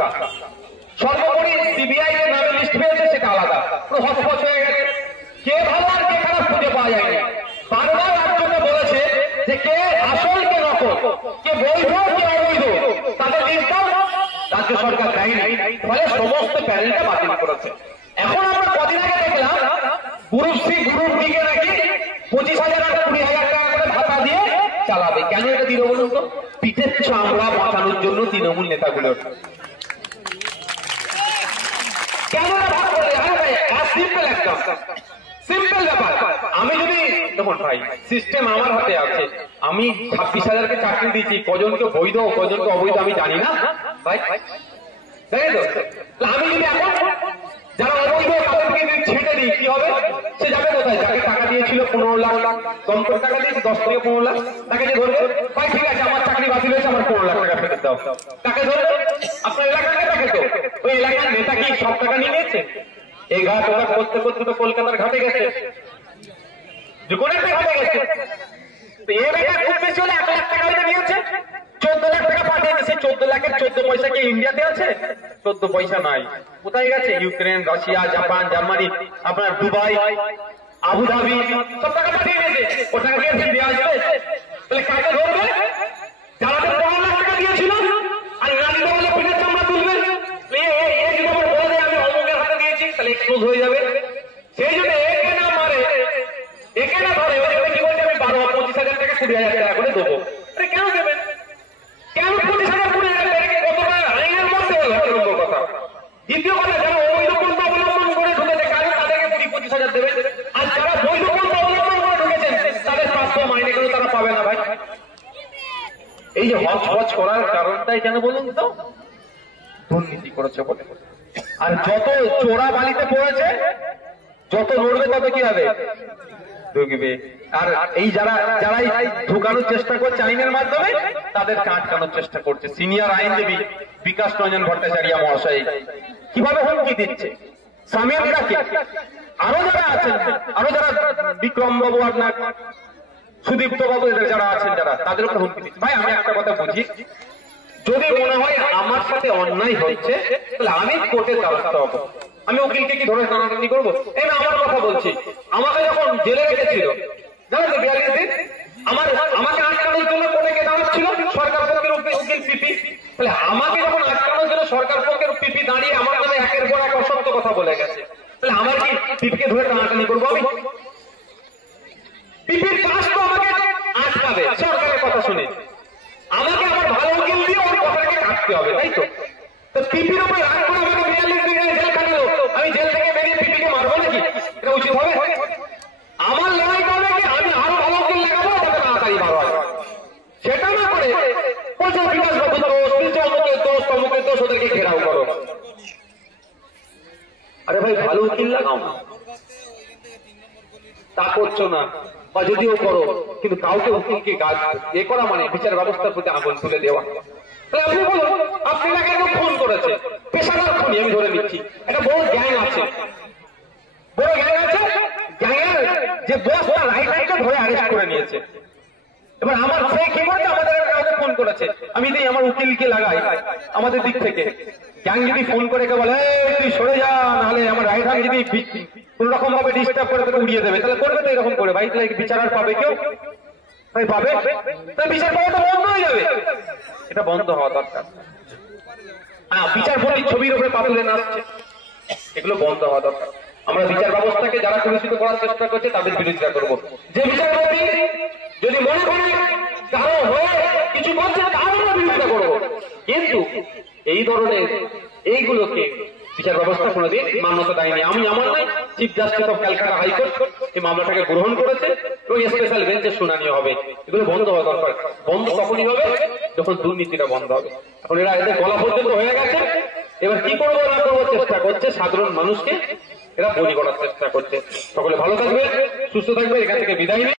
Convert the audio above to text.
সংখ্যা। সর্বোপরি সিবিআই এর নামে লিস্ট পেয়েছে সেটা আলাদা, পুরো হসপস হয়ে গেছে। কে ভালো আর কে খারাপ খুঁজে পাওয়া যায়নি। বারবার রাজ্যকে বলেছে যে কে আসল কে নকল, কে বৈধ কে অবৈধ, তাদের লিস্টটাও রাজ্য সরকার দেয়নি, ফলে সমস্ত প্যানেলটা বাতিল করেছে। এখন আমরা কদিন আগে দেখলাম গ্রুপ সি গ্রুপ ডি কে নাকি 25,000 আর 20,000 টাকা করে ভাতা দিয়ে চালাবে। কেন এটা দিল বলুন তো? পিঠের চামড়া বাঁচানোর জন্য তৃণমূল নেতাগুলোর। কেন ভাগ করে? সিম্পল, একদম সিম্পল ব্যাপার। আমি যদি দেখুন ভাই, সিস্টেম আমার হাতে আছে। আমি 26,000 কে চাকরি দিয়েছি, কজনকে বৈধ কজনকে অবৈধ আমি জানি না ভাই, তাই তো? আমি যদি এখন যারা অবৈধ তাদেরকে ছেড়ে দিই কি হবে? সে যাবে কোথায়? যাকে টাকা দিয়েছিল 15 লাখ, কম করে টাকা দিয়েছি 10 থেকে 15 লাখ, তাকে যে ধরবে, ভাই ঠিক আছে আমার চাকরি বাতিল হয়েছে, আমার 15 লাখ টাকা ফেরত দাও, তাকে ধরবে। আপনার এলাকার নেতাকে তো, ওই এলাকার নেতা কি সব টাকা নিয়ে নিয়েছে? এই ঘাট ওরা করতে করতে তো কলকাতার ঘাটে গেছে, যে কোনো একটা ঘাটে গেছে। তো এর এটা খুব বেশি হলে 1 লাখ টাকা হয়তো নিয়েছে, 14 লাখ টাকা পাঠিয়ে দিয়েছে। 14 লাখের 14 পয়সা কি ইন্ডিয়াতে আছে? 14 পয়সা নাই। কোথায় গেছে? ইউক্রেন, রাশিয়া, জাপান, জার্মানি, আপনার দুবাই, আবুধাবি, সব টাকা পাঠিয়ে দিয়েছে। ও টাকা কে ফিরে আসবে? তাহলে কাকে ধরবে? যারা তো 15 লাখ টাকা দিয়েছিল আর রাজি বলে পিঠের চামড়া তুলবে, এই যদি আমার বলে দেয় আমি অমুকের হাতে দিয়েছি, তাহলে এক্সপোজ হয়ে যাবে। সেই জন্য একে না মারে, একে না ধরে, ওই কি বলছে আমি 25,000 টাকা 20,000 টাকা করে দেবো। আরে কেন দেবেন? কেন 25,000 20,000 টাকা কতটা আইনের মধ্যে হলো? এক নম্বর কথা। দ্বিতীয় কথা, যারা অবৈধ পন্থা অবলম্বন করে ঢুকেছে কেন তাদেরকে 20-25,000 দেবেন, আর যারা বৈধ পন্থা অবলম্বন করে ঢুকেছেন তাদের 500 মাইনে কেন তারা পাবে না ভাই? এই যে হজ করার কারণটাই কেন বলুন তো? দুর্নীতি করেছে বলে। আর যত চোরা বালিতে পড়েছে, যত লড়বে তত কি হবে? ঢুকবে। আর এই যারাই ঢুকানোর চেষ্টা করছে আইনের মাধ্যমে, তাদেরকে আটকানোর চেষ্টা করছে। সিনিয়র আইনজীবী বিকাশ রঞ্জন ভট্টাচার্য মহাশয় কিভাবে হুমকি দিচ্ছে সামিয়ানকে, আরো যারা আছেন, আরো যারা বিক্রম বাবু, আপনার সুদীপ্ত বাবু, এদের যারা আছেন, যারা তাদের উপর হুমকি দিচ্ছে। ভাই আমি একটা কথা বুঝি, যদি মনে হয় আমার সাথে অন্যায় হচ্ছে তাহলে আমি কোর্টের দ্বারস্থ হব। আমি উকিলকে কি ধরে টানাটানি করবো? এই না, আমার কথা বলছি। আমাকে যখন জেলে রেখেছিল জানেন তো 42 দিন, আমাকে আটকানোর জন্য কোর্টে কে দাঁড়াচ্ছিল? সরকার পক্ষের উকিল পিপি। তাহলে আমাকে যখন আটকানোর জন্য সরকার পক্ষের পিপি দাঁড়িয়ে আমার নামে একের পর এক অসত্য কথা বলে গেছে, তাহলে আমার কি পিপিকে ধরে টানাটানি করবো আমি? পিপির কাজ তো আমাকে আটকাবে সরকারের কথা শুনে, আমাকে আমার ভালো উকিল দিয়ে ওর কথাকে কাটতে হবে, তাই তো? তো পিপির উপরে রাগ করে আমাকে 42 দিন জেল খাটালো, আমি জেল থেকে বেরিয়ে পিপিকে মারবো নাকি? এটা উচিত হবে? আমার লড়াই করবে কি আমি আরো ভালো উকিল লাগাবো, তাকে তাড়াতাড়ি ভালো হয়। সেটা না করে বলছে বিকাশ বাবু দোষ, বলছে অমুকের দোষ, তমুকের দোষ, ওদেরকে ঘেরাও করো। আরে ভাই ভালো উকিল লাগাও না, তা করছো না, বা যদিও করো কিন্তু কাউকে উকিলকে এ করা মানে বিচার ব্যবস্থার প্রতি আগুন তুলে দেওয়া। তাহলে আপনি বলুন, আপনি এলাকায় কেউ খুন করেছে, পেশাদার খুনি আমি ধরে নিচ্ছি, একটা বড় গ্যাং আছে, বড় গ্যাং আছে, গ্যাংয়ের যে বস তার রাইট হ্যান্ডকে ধরে অ্যারেস্ট করে নিয়েছে। এবার আমার সে কি করেছে, আমাদের কাউকে ফোন করেছে, আমি যদি আমার উকিলকে লাগাই আমাদের দিক থেকে, গ্যাং যদি ফোন করে কে বলে তুই সরে যা, নাহলে আমার রাইট হ্যান্ড যদি কোন রকম ভাবে ডিস্টার্ব করে তোকে উড়িয়ে দেবে, তাহলে করবে তো এরকম করে ভাই, তাহলে বিচার আর পাবে কেউ? ভাই পাবে? তাহলে বিচার পাওয়া তো বন্ধ হয়ে যাবে। এটা বন্ধ হওয়া দরকার। হ্যাঁ, বিচারপতি ছবির উপরে পা তুলে নাচছে, এগুলো বন্ধ হওয়া দরকার। আমরা বিচার ব্যবস্থাকে যারা কলুষিত করার চেষ্টা করছে তাদের বিরোধিতা করবো। যে বিচারপতি যদি মনে করে কারো হয়ে কিছু বলছে তার আমরা বিরোধিতা করবো, কিন্তু এই ধরনের এইগুলোকে বিচার ব্যবস্থা কোনোদিন মান্যতা দেয়নি। আমি আমার নয়, chief justice of Calcutta high court এই মামলাটাকে গ্রহণ করেছে এবং স্পেশাল বেঞ্চের শুনানি হবে। এগুলো বন্ধ হওয়া দরকার। বন্ধ তখনই হবে যখন দুর্নীতিটা বন্ধ হবে। এখন এরা এদের গলা পর্যন্ত হয়ে গেছে, এবার কি করবো না করবো চেষ্টা করছে, সাধারণ মানুষকে এরা বলি করার চেষ্টা করছে। সকলে ভালো থাকবে, সুস্থ থাকবে, এখান থেকে বিদায়।